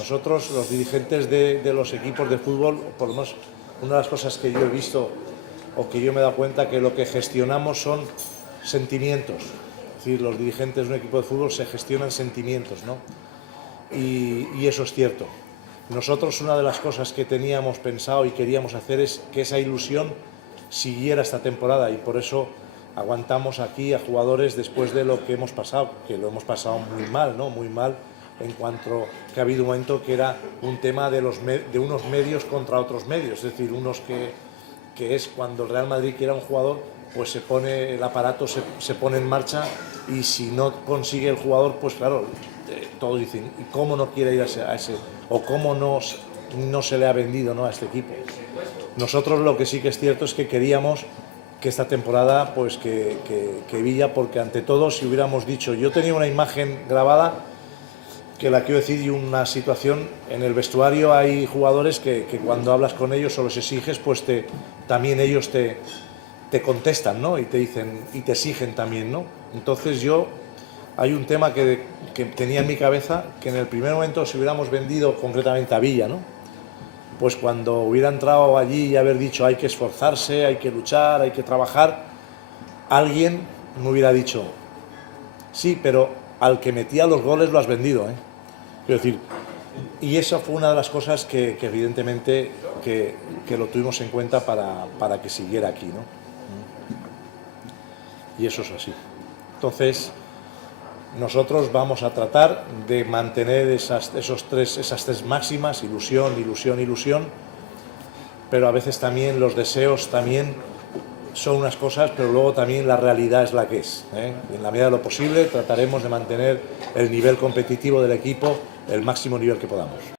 Nosotros, los dirigentes de los equipos de fútbol, por lo menos una de las cosas que yo he visto o que yo me he dado cuenta, que lo que gestionamos son sentimientos. Es decir, los dirigentes de un equipo de fútbol se gestionan sentimientos, ¿no? Y eso es cierto. Nosotros, una de las cosas que teníamos pensado y queríamos hacer es que esa ilusión siguiera esta temporada, y por eso aguantamos aquí a jugadores después de lo que hemos pasado, que lo hemos pasado muy mal, ¿no? Muy mal, en cuanto que ha habido un momento que era un tema de unos medios contra otros medios, es decir, unos que es cuando el Real Madrid quiere a un jugador, pues se pone el aparato, se pone en marcha, y si no consigue el jugador, pues claro, todos dicen, ¿y cómo no quiere ir a ese o cómo no se le ha vendido, ¿no?, a este equipo? Nosotros lo que sí que es cierto es que queríamos que esta temporada, pues que Villa, porque ante todo, si hubiéramos dicho, yo tenía una imagen grabada que la quiero decir, y una situación en el vestuario, hay jugadores que cuando hablas con ellos o los exiges, pues también ellos te contestan, ¿no? Y te dicen y te exigen también, ¿no? Entonces hay un tema que tenía en mi cabeza, que en el primer momento, si hubiéramos vendido concretamente a Villa, ¿no?, pues cuando hubiera entrado allí y haber dicho hay que esforzarse, hay que luchar, hay que trabajar, alguien me hubiera dicho, sí, pero al que metía los goles lo has vendido, ¿eh? Quiero decir, y eso fue una de las cosas que evidentemente que lo tuvimos en cuenta para que siguiera aquí, ¿no? Y eso es así. Entonces, nosotros vamos a tratar de mantener esas tres máximas: ilusión, ilusión, ilusión, pero a veces también los deseos también son unas cosas, pero luego también la realidad es la que es, ¿eh? En la medida de lo posible trataremos de mantener el nivel competitivo del equipo, el máximo nivel que podamos.